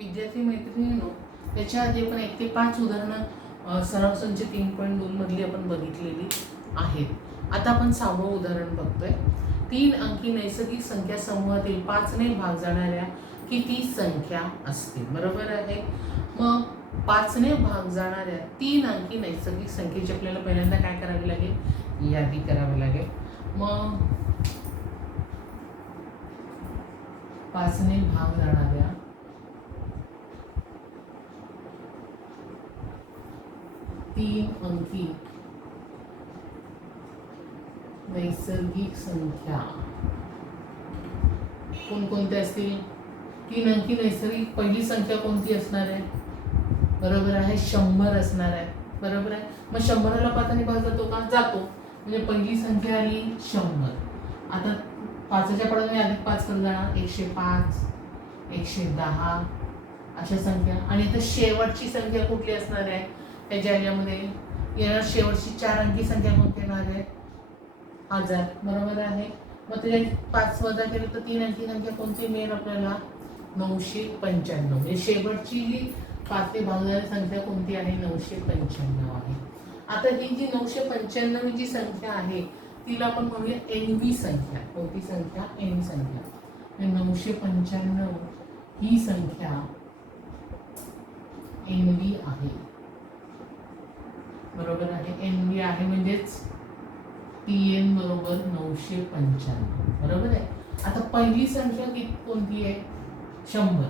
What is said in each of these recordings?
विद्यार्थी मैत्रिणींनो, त्याच्या आधी आपण 1 ते 5 उदाहरणं सराव संच 3.2 मधली आपण बघितलेली आहेत. आता आपण 6वं उदाहरण बघतोय. 3 अंकी नैसर्गिक संख्या समूहातील 5 ने भाग जाणाऱ्या किती संख्या असतील? बरोबर आहे. मग 5 ने भाग जाणाऱ्या 3 अंकी नैसर्गिक संख्येची आपल्याला पहिल्यांदा काय करावी लागेल? यादी करावी लागेल. मग 5 ने भाग जाणाऱ्या 3 अंकी नैसर्गिक संख्या कोणकोणत्या असतील? 3 अंकी नैसर्गिक पहिली संख्या कोणती असणार आहे? बरोबर आहे, 100 असणार आहे. बरोबर आहे. मग 100ला 5 ने भाग जातो का? जातो. म्हणजे पहिली संख्या आली 100. आता 5च्या पडाने अधिक 5 करत जाणार, 105, 110 अशा संख्या. आणि आता शेवटची संख्या कुठली असणार आहे? त्याच्या यामध्ये येणार शेवटची 4 अंकी संख्या कोणती येणार आहे? 1000. बरोबर आहे. मग त्याच्या 5 वजा केलं तर 3 अंकी संख्या कोणती मिळेल आपल्याला? 995. म्हणजे शेवटची जी 5 ने भागणारी संख्या कोणती आहे? 995 आहे. आता ही जी 995 जी संख्या आहे तिला आपण म्हणूया एनवी संख्या. कोणती संख्या? एन संख्या. 995 ही संख्या एनवी आहे. बरोबर आहे. एनवी आहे म्हणजेच TN बरोबर 995. बरोबर आहे. आता पहिली संख्या कोणती आहे? 100.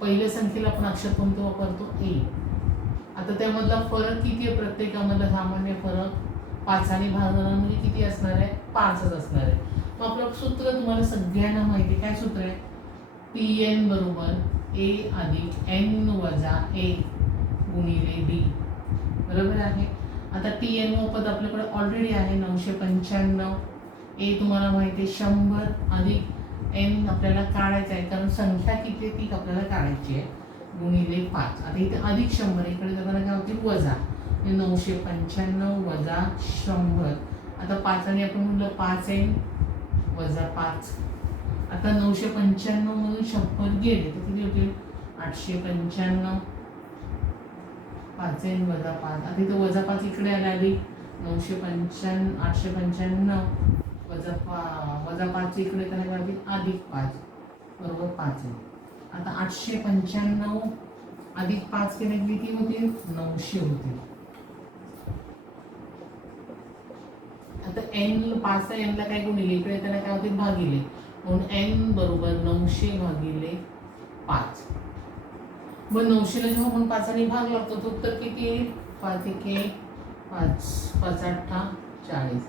पहिल्या संख्येला आपण अक्षर कोणतं वापरतो? ए. आता त्यामधला फरक किती आहे? प्रत्येकामधला सामान्य फरक 5 ने भाग जाणार म्हणजे किती असणार आहे? 5च असणार आहे. मग आपलं सूत्र तुम्हाला सगळ्यांना माहिती आहे. काय सूत्र आहे? TN बरोबर A अधिक N वजा 1 गुणिले D. बरोबर आहे. आता TN पद आपल्याकडे ऑलरेडी आहे 995. A तुम्हाला माहिती आहे 100 अधिक N आपल्याला काढायचं आहे कारण संख्या किती ती आपल्याला काढायची आहे, गुणिले 5. आता इथे अधिक 100 इकडे जाताना काय होतील? वजा. 995 वजा 100. आता 5 ने आपण म्हणलं 5N वजा 5. आता 995 मधून 100 गेले तर किती होतील? 895. 5N वजा 5. आता इथे वजा 5 इकडे आली. 995 895 वजा 5 इकडे करायला लागेल अधिक 5 बरोबर 5. आता 895 अधिक 5 केले किती होतील? 900 होतील. आता n 5 n ला काय गुणिले इकडे त्याला काय होतील? भागिले. म्हणून n बरोबर 900 भागिले 5. मग 900ला जेव्हा आपण 5 ने भाग लागतो तो उत्तर किती येईल? 5 1 5 5 8 40.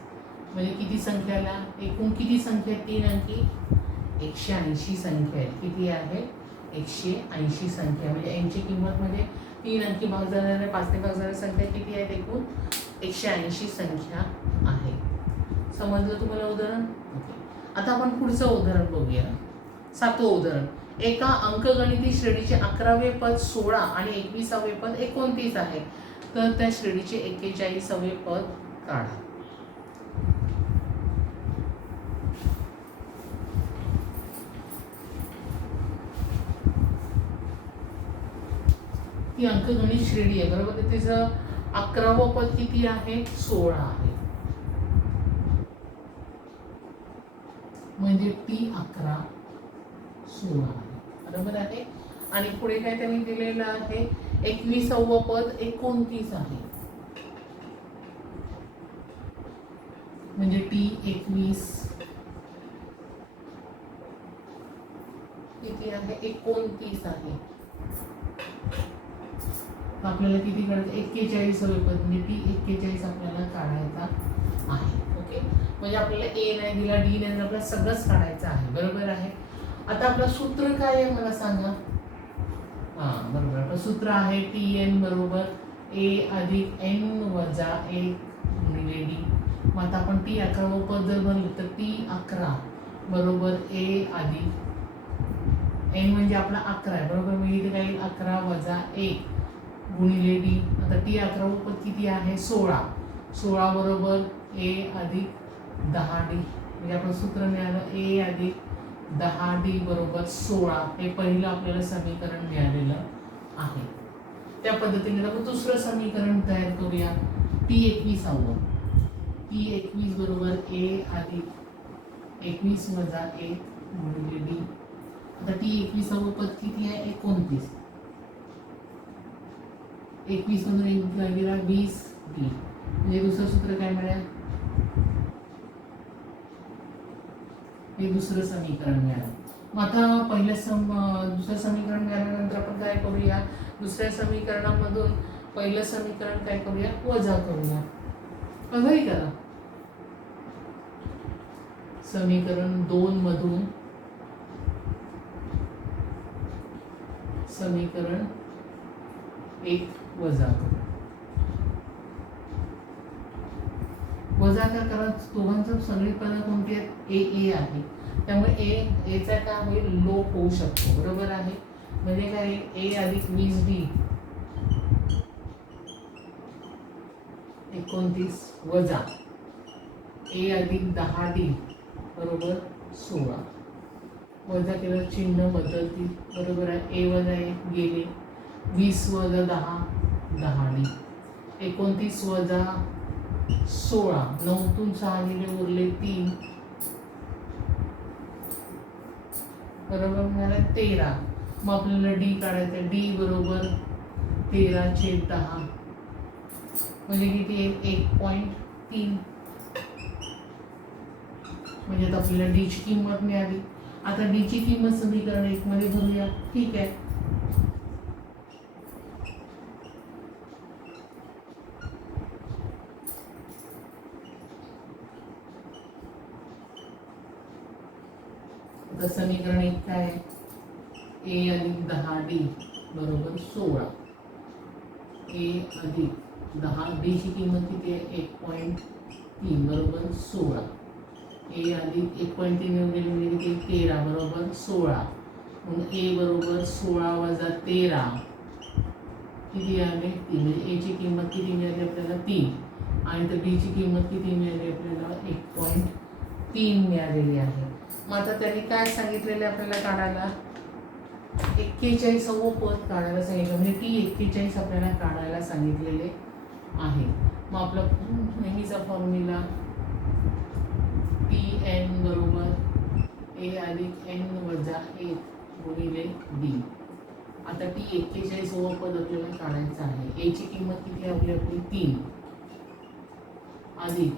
म्हणजे किती संख्याला? एकूण किती संख्या? 3 अंकी 180 संख्या आहे. किती आहे? 180 संख्या. म्हणजे n ची किंमत म्हणजे 3 अंकी भाग जाणाऱ्या 5 ने भाग जाणाऱ्या संख्या किती आहेत? एकूण 180 संख्या आहे. समजलं तुम्हाला उदाहरण? आता आपण पुढचं उदाहरण बघूया. 7वं उदाहरण. एका अंकगणिती श्रेणीचे 11वे पद 16 आणि 21वे पद 29 आहे. तर त्या श्रेणीचे 41वे पद काढा. ती अंकगणित श्रेणी आहे. बरोबर. तिचं 11वं पद किती आहे? 16 आहे. म्हणजे T11 16 आहे. बरोबर आहे. आणि पुढे काय त्यांनी दिलेलं आहे? 21वं पद 29 आहे. म्हणजे T21 किती आहे? 29 आहे. आपल्याला किती काढायचं? 41वे पद म्हणजे T41 आपल्याला काढायचा आहे. ओके. म्हणजे आपल्याला A नाही दिला, D नाही दिला, आपल्याला सगळंच काढायचं आहे. बरोबर आहे. आता आपलं सूत्र काय आहे मला सांगा? बरोबर. आपलं सूत्र आहे TN बरोबर A अधिक N वजा 1 गुणिले D. मग आता आपण T11 पद जर बनलं तर T11 बरोबर A अधिक N म्हणजे आपला 11 आहे. बरोबर. मग इथे काय येईल? 11 वजा 1 गुणिले D. आता T11 पद किती आहे? 16. 16 बरोबर A अधिक 10D. म्हणजे आपलं सूत्र मिळालं A अधिक 10D बरोबर 16 हे पहिलं आपल्याला समीकरण मिळालेलं आहे. त्या पद्धतीने आपण दुसरं समीकरण तयार करूया. T21 T21 बरोबर A अधिक 21 वजा 1 गुणिले D. आता T21 पद किती आहे? 29. 21 मधून 1 गेला 20D. म्हणजे दुसरं सूत्र काय मिळेल? हे दुसरं समीकरण मिळालं. मग आता दुसरं समीकरण मिळाल्यानंतर आपण काय करूया? दुसऱ्या समीकरणामधून पहिलं समीकरण काय करूया? वजा करूया. कधी करा समीकरण 2 मधून समीकरण 1 वजा करू. वजा का करा? दोघांचं सगळी पदं कोणती आहेत? ए आहे. त्यामुळे एचा काय होईल? लोप होऊ शकतो. बरोबर आहे. म्हणजे काय? ए अधिक 20D 29 वजा ए अधिक 10D बरोबर 16. वजा केलं चिन्ह बदलतील. बरोबर आहे. ए वजा ए गेले. 20 वजा 10D 29 वजा 16. 9 तून 6 गेले उरले 3 बरोबर मिळाला 13. मग आपल्याला डी काढायचं. डी बरोबर 13/10 म्हणजे किती आहे? 1.3. म्हणजे आता आपल्याला डी ची किंमत मिळाली. आता डी ची किंमत समीकरण 1 मध्ये भरूया. ठीक आहे. आता समीकरण 1 काय आहे? ए अधिक 10D बरोबर 16. ए अधिक 10D ची किंमत किती आहे? 1.3 बरोबर 16. ए अधिक 1.3 गेले म्हणजे किती? 13 बरोबर 16. म्हणून ए बरोबर 16 वजा 13 किती आले? 3. म्हणजे ए ची किंमत किती मिळाली आपल्याला? 3. आणि तर डी ची किंमत किती मिळाली आपल्याला? 1.3 मिळालेली आहे. मग आता त्यांनी काय सांगितलेले आपल्याला काढायला? 41वे पद काढायला सांगितलं. म्हणजे T41 आपल्याला काढायला सांगितलेले आहे. मग आपला नेहमीचा फॉर्म्युला Tn बरोबर ए अधिक n वजा 1 गुणिले D. आता T41वे पद आपल्याला काढायचं आहे. ए ची किंमत किती आपली 3 अधिक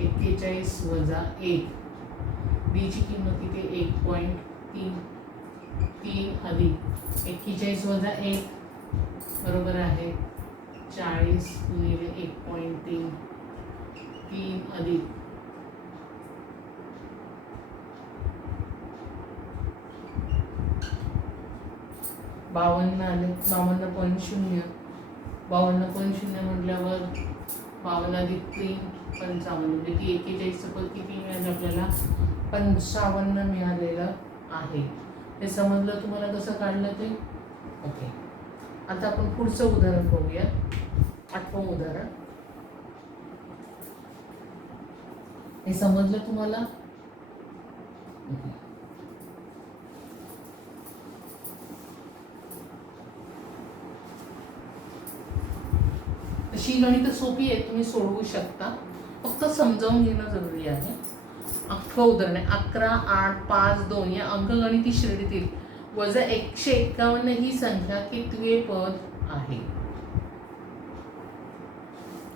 41 वजा 1. डी ची किंमत किती? 1.3. 3 अधिक 41 वजा 1 बरोबर आहे 40 गुणिले 1.3. 3 अधिक 52 आले. 52.0 52.0 म्हटल्यावर 52 अधिक 3 55 म्हणजे की 41 पद किती मिळालं आपल्याला? 55 मिळालेलं आहे. हे समजलं तुम्हाला कसं काढलं ते? ओके. आता आपण पुढचं उदाहरण बघूया. 8वं उदाहरण. हे समजलं तुम्हाला? ओके. तशी गणित सोपी आहे, तुम्ही सोडवू शकता. फक्त समजावून घेणं जरुरी आहे. 8वं उदाहरण आहे. 11, 8, 5, 2 या अंकगणिती श्रेणीतील वजा 151 ही संख्या कितवे पद आहे?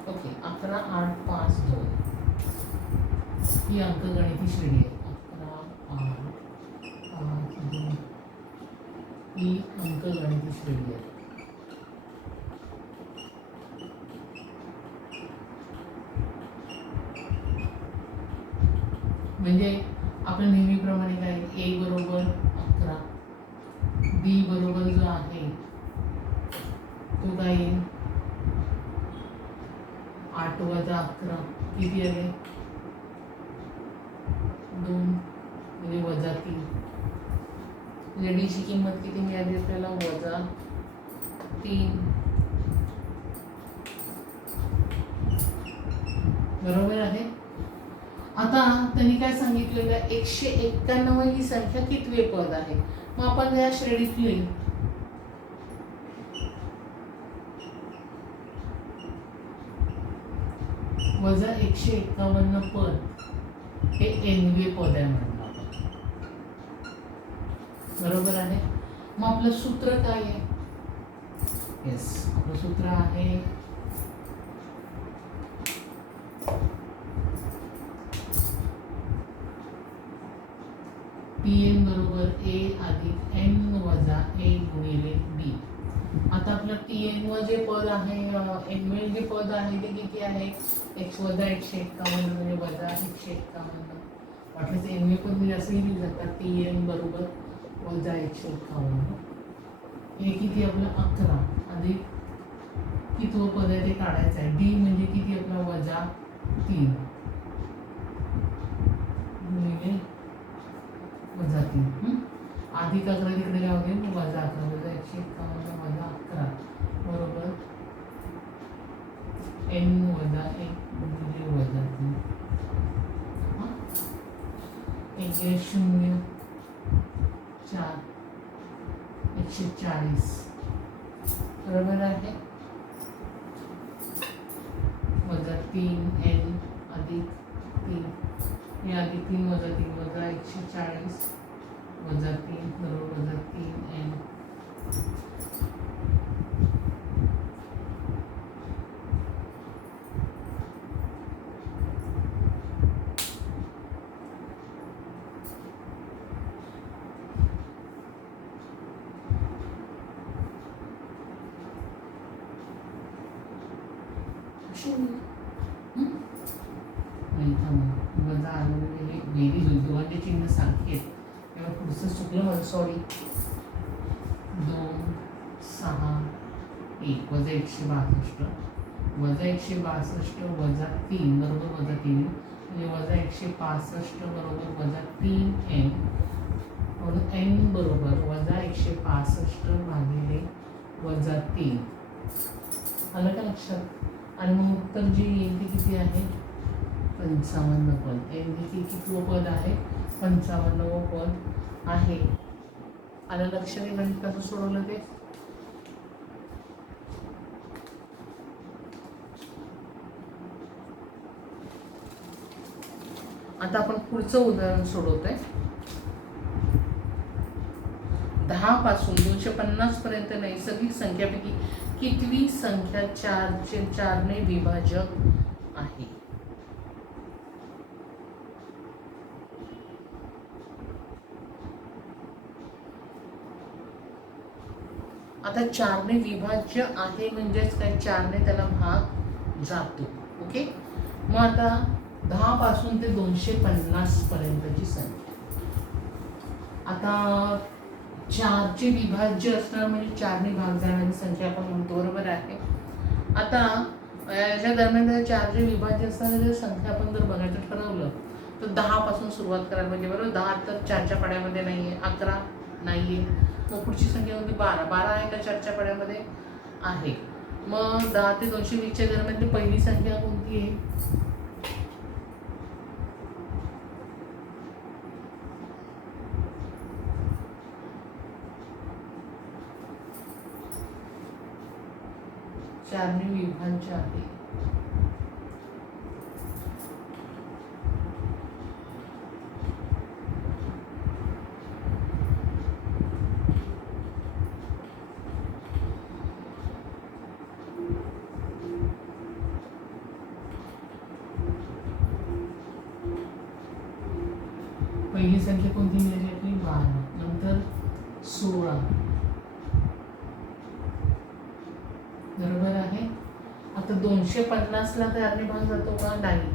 ओके. 11, 8, 5, 2 ही अंकगणिती श्रेणी आहे. 11, 8, 5, 2 ही अंकगणिती श्रेणी आहे. म्हणजे आपण नेहमीप्रमाणे काय? ए बरोबर 11, बी बरोबर जो आहे तो काय येईल? 8 वजा 11 किती आले? 2 म्हणजे वजा 3. म्हणजे डी ची किंमत किती मिळाली आपल्याला? वजा 3 बरोबर आहे. आता त्यांनी काय सांगितलेलं आहे, 191 ही संख्या कितवे पद आहे. मग आपण या श्रेणीत लिहू. वजा 151 पद हे nवे पद आहे म्हणून आपण. बरोबर आहे. मग आपलं सूत्र काय आहे. येस, आपलं सूत्र आहे Tn बरोबर a अधिक n वजा a गुणिले b. आता आपलं Tn जे पद आहे, n जे पद आहे ते किती आहे, x वजा 151 म्हणजे वजा 151. वाटलं ते n पद म्हणजे असंही लिहू शकतात. Tn बरोबर वजा 151. हे किती आपलं 11 अधिक कितवं पद आहे ते काढायचं आहे. d म्हणजे किती आपला वजा 3 गुणिले वजा 3. अधिक 11 तिकडे काय होते, वजा 11 वजा 151 वजा 11 बरोबर n वजा 1 गुणिले वजा 3. 1 0 4 140 बरोबर आहे. वजा 3n अधिक 3 हे अधिक 3 वजा 3 वजा 140 वजा 3 बरोबर वजा 3n. वजा हे बेरीज होईल, दोघांचे चिन्ह सारखे आहेत तेव्हा पुढचं चुकलं माझं, सॉरी. 2 6 1 वजा 162 वजा 162 वजा 3 बरोबर वजा 3 म्हणजे वजा 165 बरोबर वजा 3n म्हणून n बरोबर वजा 165 भागिले वजा 3. आलं का लक्षात. आणि मग उत्तर जे येईल ते किती आहे, 55 पद. n हे कितवं पद आहे, 55वं पद आहे. आलं लक्षात. गणित कसं सोडवलं ते. आता आपण पुढचं उदाहरण सोडवतोय. 10 पासून 250 पर्यंत नैसर्गिक संख्यापैकी कितवी संख्या 4 ने विभाजक आहे. आता 4 ने विभाज्य आहे म्हणजेच काय, 4 ने त्याला भाग जातो. ओके. मग आता 10 पासून ते 250 पर्यंतची संख्या. आता 4 चे विभाज्य असणार म्हणजे 4 ने भाग जाणारी संख्या आपण म्हणतो. बरोबर आहे. आता याच्या दरम्यान 4 चे विभाज्य असणारी संख्या आपण जर बघायचं ठरवलं तर 10 पासून सुरुवात करायला पाहिजे. बरोबर. 10 तर 4च्या पाड्यामध्ये नाही आहे, 11 नाही आहे. मग पुढची संख्या होती 12 आहे का 4च्या पाड्यामध्ये आहे. मग 10 ते 220च्या दरम्यान पहिली संख्या कोणती आहे, चारने विभाज्य आहे. पहिली संख्या कोणती मिळाली आपली 12, नंतर 16. बरोबर आहे. आता 250ला त्याने भाग जातो का, नाही.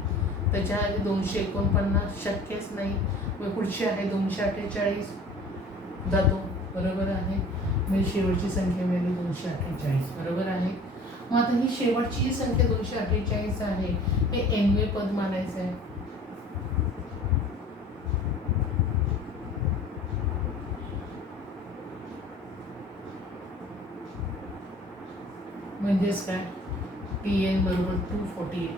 त्याच्या आधी 249 शक्यच नाही. मग पुढची आहे 248 जातो. बरोबर आहे. म्हणजे शेवटची संख्या मिळाली 248. बरोबर आहे. मग आता ही शेवटची संख्या 248 आहे, हे nवे पद मानायचं आहे. म्हणजेच काय, Tn बरोबर 248.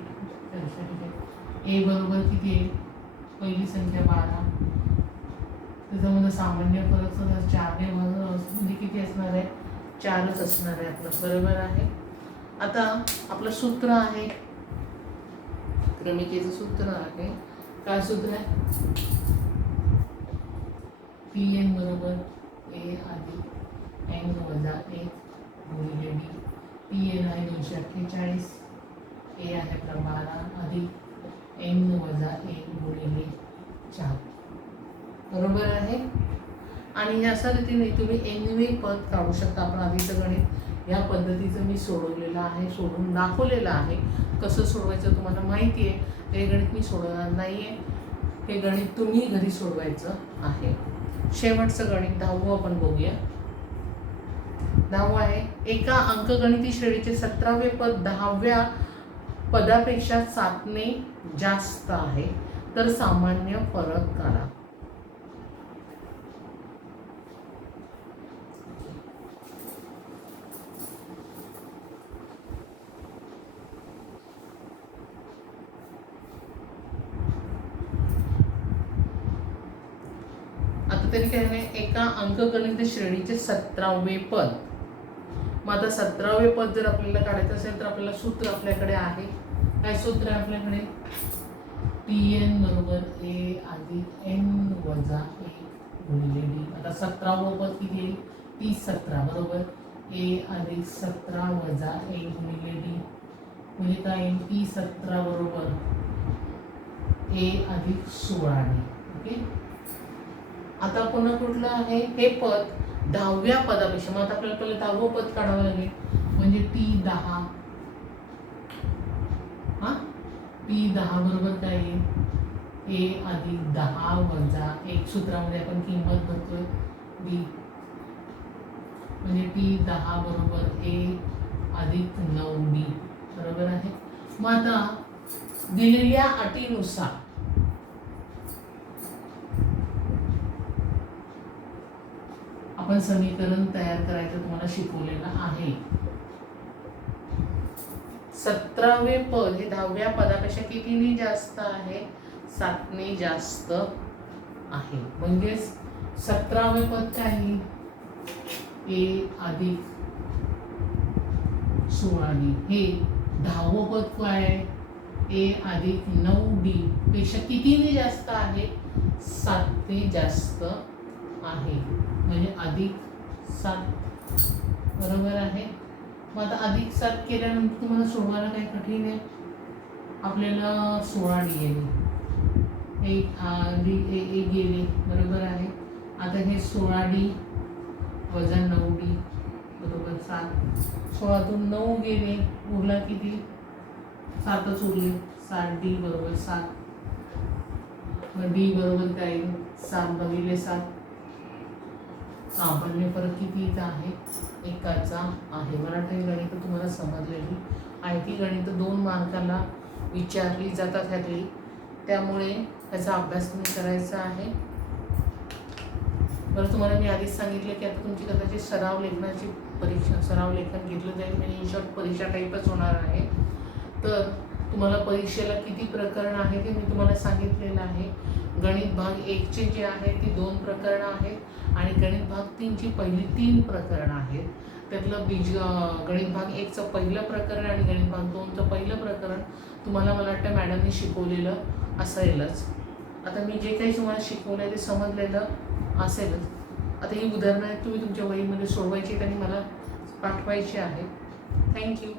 ए बरोबर किती आहे पहिली संख्या 12, त्याच्यामध्ये सामान्य फरक 4ने म्हणजे किती असणार आहे, 4च असणार आहे आपलं, बरोबर आहे. आता आपलं सूत्र आहे, क्रमिकेचं सूत्र आहे. काय सूत्र आहे? Pn बरोबर A अधिक n वजा 1 गुणिले D. Pn आहे 248, A आहे आपला 12 अधिक n वजा 1 गुणिले 4, बरोबर आहे. आणि अशा रीतीने तुम्ही nवे पद काढू शकता. आपण आधीचं गणित या पद्धतीचं मी सोडवलेलं आहे, सोडून दाखवलेलं आहे. कसं सोडवायचं तुम्हाला माहिती आहे. हे गणित मी सोडवणार नाही आहे, हे गणित तुम्ही घरी सोडवायचं आहे. शेवटचं गणित 10वं आपण बघूया. 10वं आहे, एका अंकगणिती श्रेणीचे 17वे पद 10व्या पदापेक्षा 7ने जास्त आहे, तर सामान्य फरक काढा. आता तरी काय नाही, एका अंकगणित श्रेणीचे 17वे पद. मग आता 17वे पद जर आपल्याला काढायचं असेल तर आपल्याला सूत्र आपल्याकडे आहे. काय सूत्र आहे आपल्याकडे? Pn बरोबर A अधिक n वजा 1 गुणिले D. आता 17वं पद किती येईल? 30 17, बरोबर. A अधिक 17 वजा 1 गुणिले D म्हणजे काय येईल? 30 17 बरोबर A अधिक 16D. ओके. आता पुन्हा कुठलं आहे हे पद? 10व्या पदापेक्षा. मग आता आपल्याला पहिले 10वं पद काढावं लागेल, म्हणजे P10. P10 बरोबर काय येईल? A अधिक 10 वजा 1, सूत्रामध्ये आपण किंमत भरतोय D, म्हणजे P10 बरोबर A अधिक 9D, बरोबर आहे. मग आता दिलेल्या अटीनुसार आपण समीकरण तयार करायचं तुम्हाला शिकवलेलं आहे. 17वे पद हे 10व्या पदापेक्षा कितीने जास्त आहे? 7ने जास्त आहे. म्हणजेच 17वे पद काय आहे? A अधिक 16D. हे 10वं पद काय आहे? A अधिक 9D पेक्षा कितीने जास्त आहे? 7ने जास्त आहे, म्हणजे अधिक 7, बरोबर आहे. मग आता अधिक 7 केल्यानंतर तुम्हाला सोडवायला काही कठीण आहे. आपल्याला 16D येईल, एक गेले, बरोबर आहे. आता हे 16D वजा 9D बरोबर 7. 16तून 9 गेले, उरला किती? 7च उरले. 7D बरोबर 7. मग D बरोबर काय येईल? 7 भागिले 7. सामान्य फरक किती आहे? 1चा आहे. मला वाटतं ही गणितं तुम्हाला समजलेली आहे. ती गणितं 2 मार्काला विचारली जातात ह्यातली, त्यामुळे त्याचा अभ्यास तुम्ही करायचा आहे. बरं, तुम्हाला मी आधीच सांगितलं की आता तुमची कदाचित सराव लेखनाची परीक्षा, सराव लेखन घेतलं जाईल, म्हणजे इन शॉर्ट परीक्षा टाईपच होणार आहे. तर तुम्हाला परीक्षेला किती प्रकरण आहे ते मी तुम्हाला सांगितलेलं आहे. गणित भाग 1चे जे आहे ते 2 प्रकरणं आहेत आणि गणित भाग 3ची पहिली 3 प्रकरणं आहेत. त्यातलं गणित भाग 1चं पहिलं प्रकरण आणि गणित भाग 2चं पहिलं प्रकरण तुम्हाला मला वाटतं मॅडमने शिकवलेलं असेलच. आता मी जे काही तुम्हाला शिकवलं आहे ते समजलेलं असेलच. आता ही उदाहरणं तुम्ही तुमच्या वहीमध्ये सोडवायची आणि मला पाठवायची आहेत. थँक्यू.